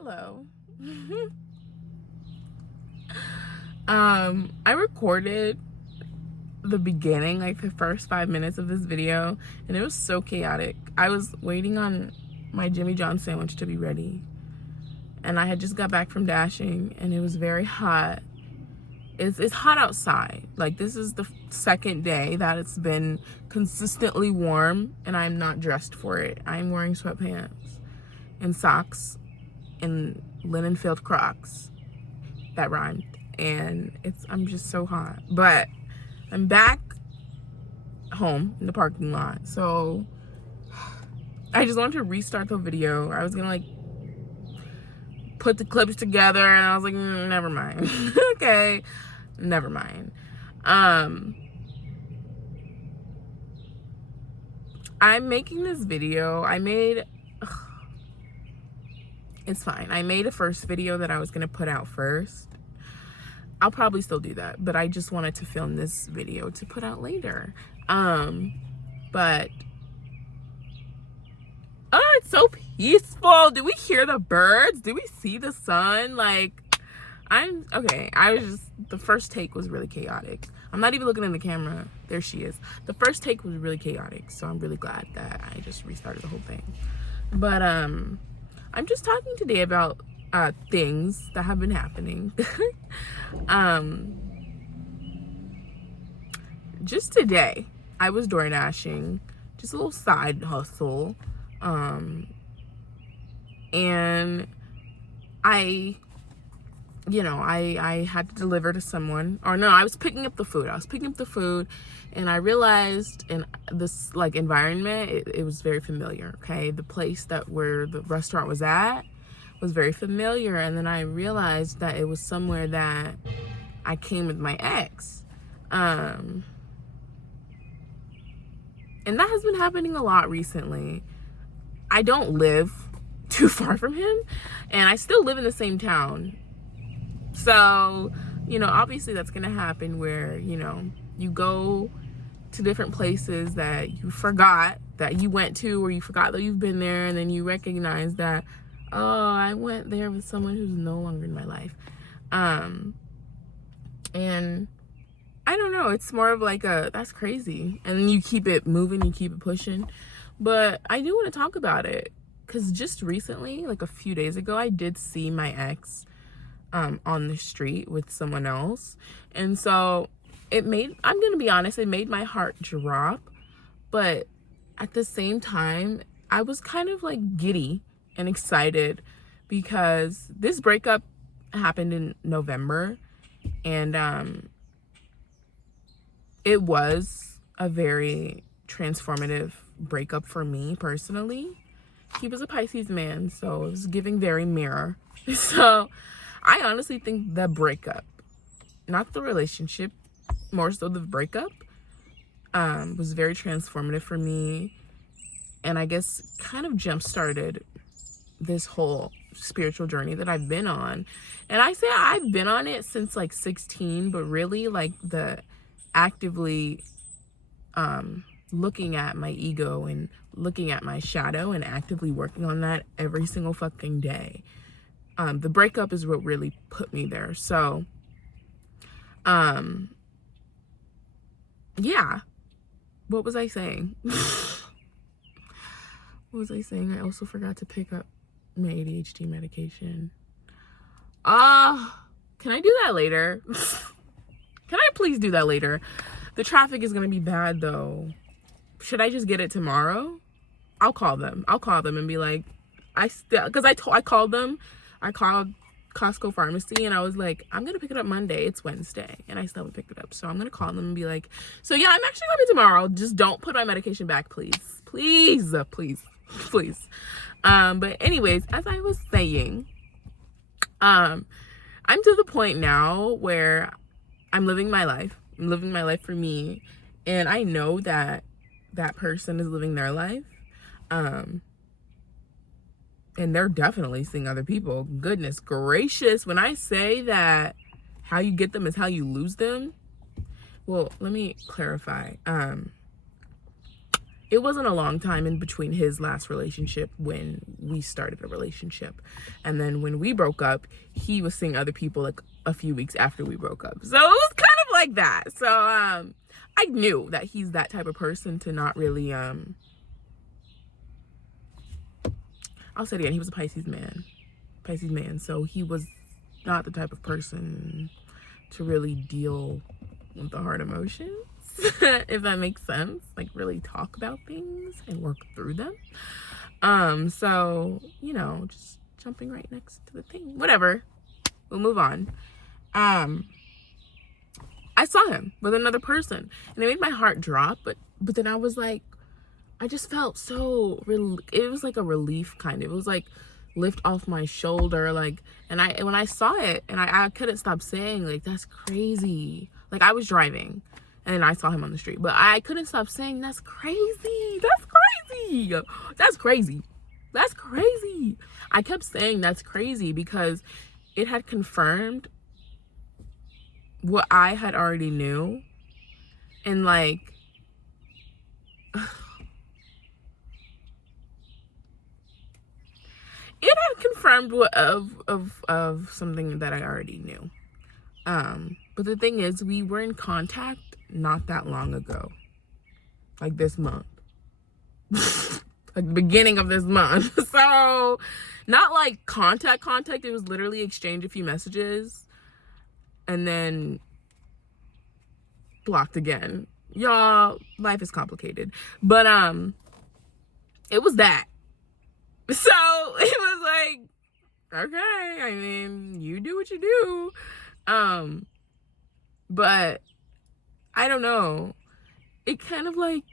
Hello. I recorded the beginning, like the first 5 minutes of this video, and it was so chaotic. I was waiting on my Jimmy John sandwich to be ready, and I had just got back from dashing, and it was very hot. It's hot outside. Like, this is the second day that it's been consistently warm, and I'm not dressed for it. I'm wearing sweatpants and socks and linen-filled Crocs. That rhymed. And I'm just so hot. But I'm back home in the parking lot. So I just wanted to restart the video. I was gonna like put the clips together, and I was like, never mind. Okay, never mind. I'm making this video. It's fine. I made a first video that I was gonna put out first. I'll probably still do that, but I just wanted to film this video to put out later. But oh, it's so peaceful. Do we hear the birds? Do we see the sun? Like, the first take was really chaotic. I'm not even looking in the camera. There she is. The first take was really chaotic, so I'm really glad that I just restarted the whole thing. But I'm just talking today about things that have been happening. Just today, I was door dashing, just a little side hustle, and I had to deliver to someone, or no, I was picking up the food, and I realized in this like environment, it was very familiar. Okay, the place where the restaurant was at was very familiar, and then I realized that it was somewhere that I came with my ex, and that has been happening a lot recently. I don't live too far from him, and I still live in the same town, so obviously that's gonna happen where you go to different places that you forgot that you went to, or you forgot that you've been there, and then you recognize that, oh, I went there with someone who's no longer in my life. And I don't know, it's more of like that's crazy. And then you keep it moving, you keep it pushing. But I do want to talk about it, because just recently, like a few days ago, I did see my ex on the street with someone else. And so I'm going to be honest, it made my heart drop. But at the same time, I was kind of like giddy and excited, because this breakup happened in November, and it was a very transformative breakup for me personally. He was a Pisces man, so it was giving very mirror. So I honestly think the breakup, not the relationship, more so the breakup, was very transformative for me, and I guess kind of jump-started this whole spiritual journey that I've been on. And I say I've been on it since like 16, but really like the actively looking at my ego and looking at my shadow and actively working on that every single fucking day. The breakup is what really put me there. So yeah, what was I saying? What was I saying? I also forgot to pick up my ADHD medication. Can I do that later? Can I please do that later? The traffic is gonna be bad though. Should I just get it tomorrow? I'll call them and be like, I called them. I called Costco Pharmacy, and I was like, I'm gonna pick it up Monday. It's Wednesday, and I still haven't picked it up. So I'm gonna call them and be like, so yeah, I'm actually coming tomorrow. Just don't put my medication back, please. Please. But anyways, as I was saying, I'm to the point now where I'm living my life. I'm living my life for me, and I know that that person is living their life. And they're definitely seeing other people. Goodness gracious. When I say that how you get them is how you lose them, well, let me clarify. it wasn't a long time in between his last relationship when we started a relationship. And then when we broke up, he was seeing other people like a few weeks after we broke up. So it was kind of like that. So I knew that he's that type of person to not really I'll say it again, he was a Pisces man. So he was not the type of person to really deal with the hard emotions. If that makes sense, like really talk about things and work through them. So, you know, just jumping right next to the thing, whatever, we'll move on. I saw him with another person and it made my heart drop, but then I was like, I just felt so it was like a relief kind of, it was like lift off my shoulder, like, and when I saw it, and I couldn't stop saying, like, that's crazy. Like, I was driving and then I saw him on the street, but I couldn't stop saying, that's crazy, that's crazy, that's crazy, that's crazy. I kept saying that's crazy because it had confirmed what I had already knew. And like, it had confirmed what of something that I already knew. But the thing is, we were in contact not that long ago, like this month, like the beginning of this month. So not like contact, it was literally exchange a few messages and then blocked again. Y'all, life is complicated, but it was that. So it was like, okay, I mean, you do what you do. But I don't know. It kind of like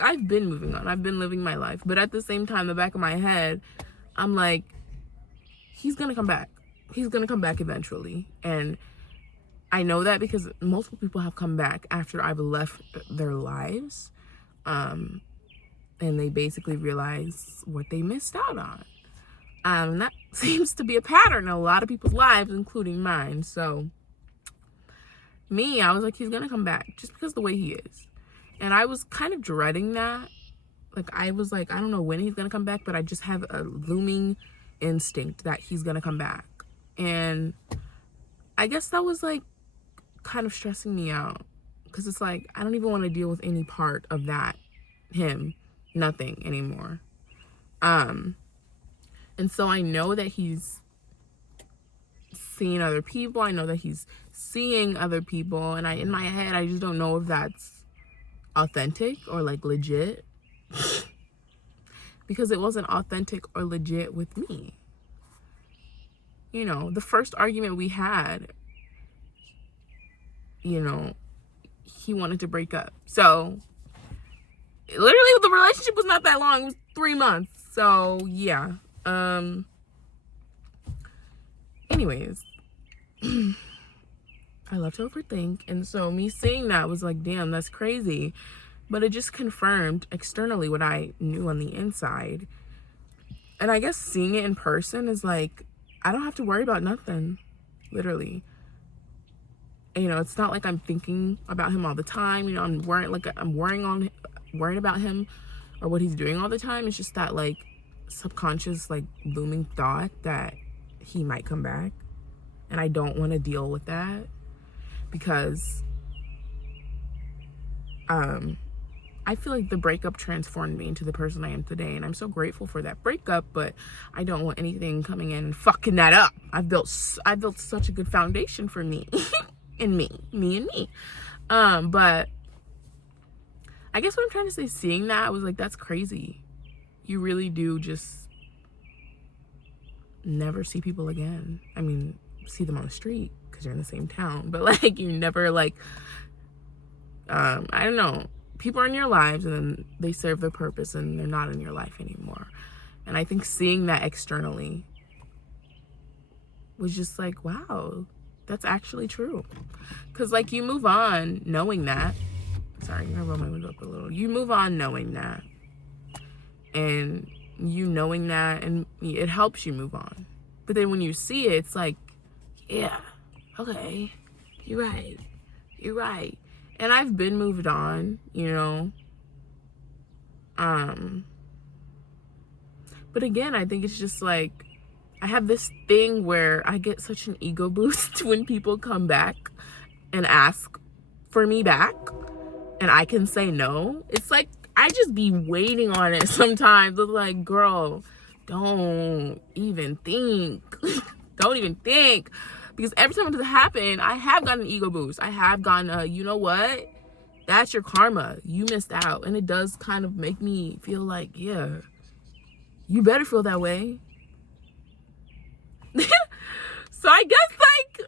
I've been moving on. I've been living my life. But at the same time, the back of my head, I'm like, he's going to come back. He's going to come back eventually. And I know that because multiple people have come back after I've left their lives. And they basically realize what they missed out on. That seems to be a pattern in a lot of people's lives, including mine. So me, I was like, he's gonna come back just because of the way he is. And I was kind of dreading that. Like, I was like, I don't know when he's gonna come back, but I just have a looming instinct that he's gonna come back. And I guess that was like kind of stressing me out, because it's like, I don't even want to deal with any part of that, him, nothing anymore. And so I know that he's seeing other people. I know that he's seeing other people. And in my head, I just don't know if that's authentic or like legit. Because it wasn't authentic or legit with me. You know, the first argument we had, you know, he wanted to break up. So literally the relationship was not that long. It was 3 months. So yeah. Anyways, I love to overthink. And so me seeing that was like, damn, that's crazy. But it just confirmed externally what I knew on the inside. And I guess seeing it in person is like, I don't have to worry about nothing, literally. And, you know, it's not like I'm thinking about him all the time. You know, I'm worrying about him or what he's doing all the time. It's just that like subconscious, like looming thought that he might come back. And I don't want to deal with that because I feel like the breakup transformed me into the person I am today, and I'm so grateful for that breakup, but I don't want anything coming in and fucking that up. I've built such a good foundation for me and me and me. But I guess what I'm trying to say, seeing that, I was like, that's crazy. You really do just never see people again. I mean, see them on the street because you're in the same town, but like you never like, I don't know. People are in your lives and then they serve their purpose and they're not in your life anymore. And I think seeing that externally was just like, wow, that's actually true. Because like you move on knowing that. Sorry, I'm gonna roll my window up a little. You move on knowing that. And you knowing that, and it helps you move on. But then when you see it, it's like, yeah, okay, you're right. And I've been moved on, you know. But again, I think it's just like, I have this thing where I get such an ego boost when people come back and ask for me back and I can say no. It's like, I just be waiting on it sometimes. It's like, girl, don't even think. Don't even think. Because every time it does happen, I have gotten an ego boost. I have gotten you know what? That's your karma. You missed out. And it does kind of make me feel like, yeah, you better feel that way. So I guess, like,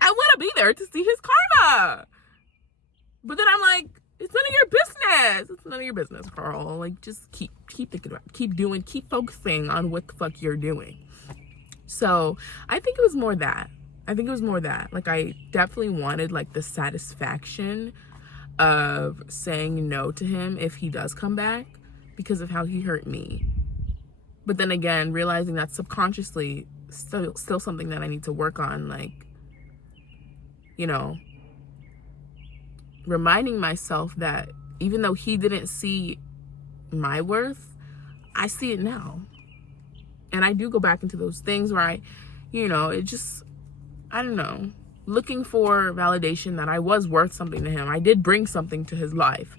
I want to be there to see his karma. But then I'm like, it's none of your business. It's none of your business, Carl. Like, just keep thinking about it. Keep focusing on what the fuck you're doing. So I think it was more that. Like, I definitely wanted, like, the satisfaction of saying no to him if he does come back because of how he hurt me. But then again, realizing that subconsciously still something that I need to work on, like, you know, reminding myself that even though he didn't see my worth, I see it now. And I do go back into those things where I, you know, it just, I don't know, looking for validation that I was worth something to him. I did bring something to his life.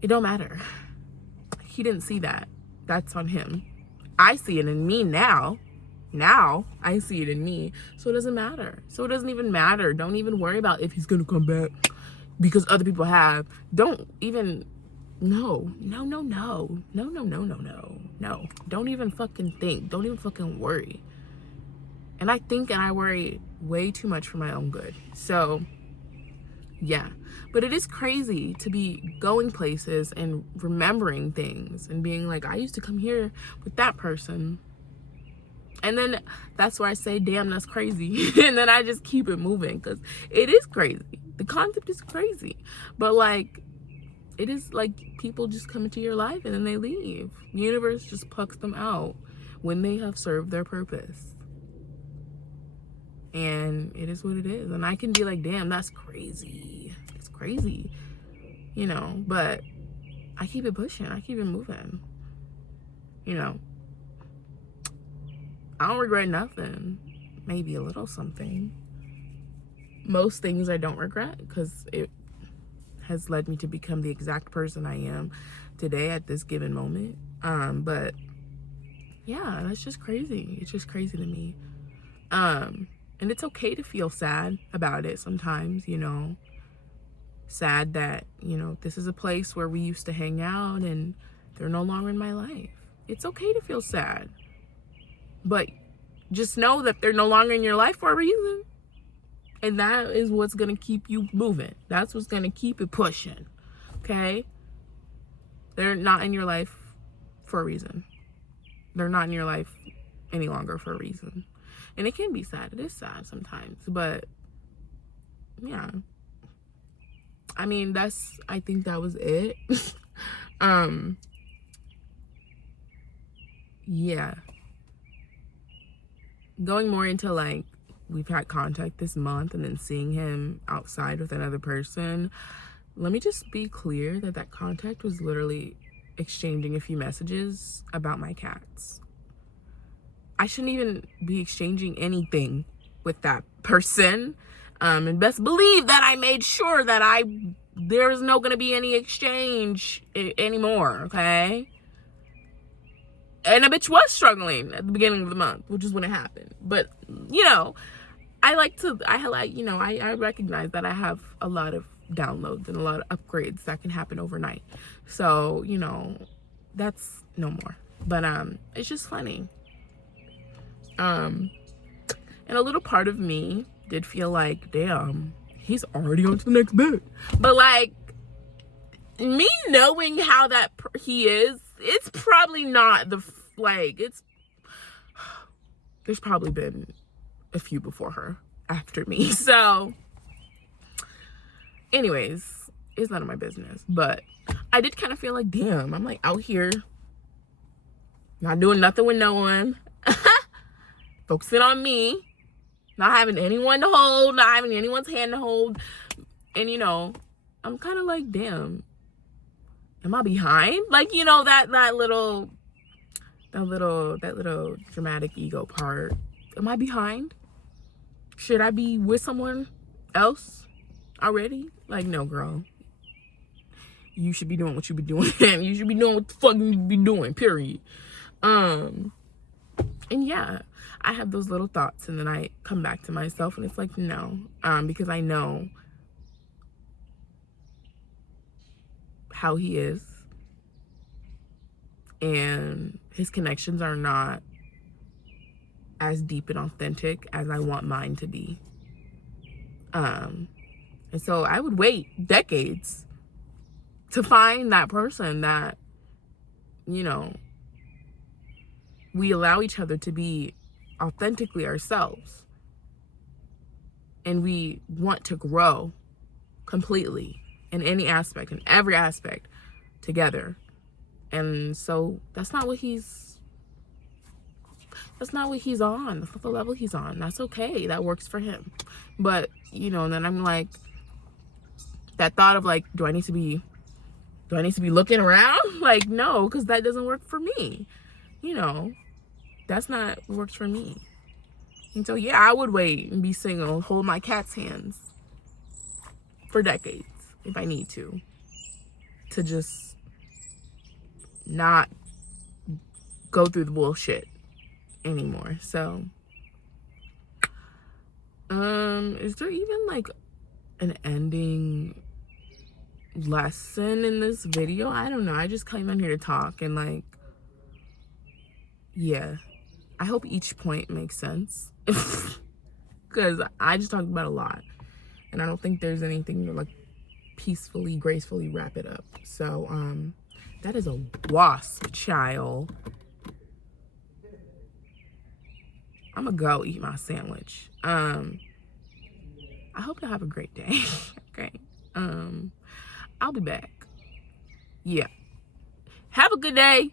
It don't matter. He didn't see that. That's on him. I see it in me now. Now I see it in me. So it doesn't matter. So it doesn't even matter. Don't even worry about if he's gonna come back because other people have. Don't even, no. Don't even fucking think. Don't even fucking worry. And I think and I worry way too much for my own good. So yeah, but it is crazy to be going places and remembering things and being like, I used to come here with that person. And then that's where I say, damn, that's crazy. And then I just keep it moving because it is crazy. The concept is crazy. But like, it is like people just come into your life and then they leave. The universe just plucks them out when they have served their purpose. And it is what it is. And I can be like, damn, that's crazy. It's crazy, you know, but I keep it pushing. I keep it moving, you know. I don't regret nothing. Maybe a little something. Most things I don't regret because it has led me to become the exact person I am today at this given moment. But yeah, that's just crazy. It's just crazy to me. And it's okay to feel sad about it sometimes, you know. Sad that, you know, this is a place where we used to hang out and they're no longer in my life. It's okay to feel sad. But just know that they're no longer in your life for a reason. And that is what's going to keep you moving. That's what's going to keep it pushing. Okay? They're not in your life for a reason. They're not in your life any longer for a reason. And it can be sad. It is sad sometimes. But, yeah. I mean, I think that was it. Yeah. Going more into, like, we've had contact this month and then seeing him outside with another person. Let me just be clear that contact was literally exchanging a few messages about my cats. I shouldn't even be exchanging anything with that person. And best believe that I made sure that there's no gonna be any exchange anymore, okay? And a bitch was struggling at the beginning of the month, which is when it happened. But, you know, I recognize that I have a lot of downloads and a lot of upgrades that can happen overnight. So, you know, that's no more. But it's just funny. And a little part of me did feel like, damn, he's already on to the next bit. But like, me knowing how he is, it's probably not there's probably been a few before her after me. So anyways, it's none of my business. But I did kind of feel like, damn, I'm like out here not doing nothing with no one, focusing on me, not having anyone to hold, not having anyone's hand to hold. And, you know, I'm kind of like, damn, am I behind? Like, you know, that little dramatic ego part. Am I behind? Should I be with someone else already? Like, no, girl. You should be doing what you be doing. You should be doing what the fuck you be doing, period. And yeah, I have those little thoughts, and then I come back to myself, and it's like, no. Because I know how he is, and his connections are not as deep and authentic as I want mine to be. And so I would wait decades to find that person that, you know, we allow each other to be authentically ourselves, and we want to grow completely in any aspect, in every aspect together. And so that's not what he's on. That's not the level he's on. That's okay. That works for him. But, you know, then I'm like, that thought of like, do I need to be looking around? Like, no, because that doesn't work for me. You know, that's not what works for me. And so, yeah, I would wait and be single, hold my cat's hands for decades if I need to just not go through the bullshit anymore. So, is there even like an ending lesson in this video? I don't know. I just came on here to talk, and like, yeah, I hope each point makes sense, because I just talked about a lot, and I don't think there's anything to like peacefully, gracefully wrap it up. So that is a wasp, child. I'm gonna go eat my sandwich. I hope you have a great day. Okay. I'll be back. Yeah. Have a good day.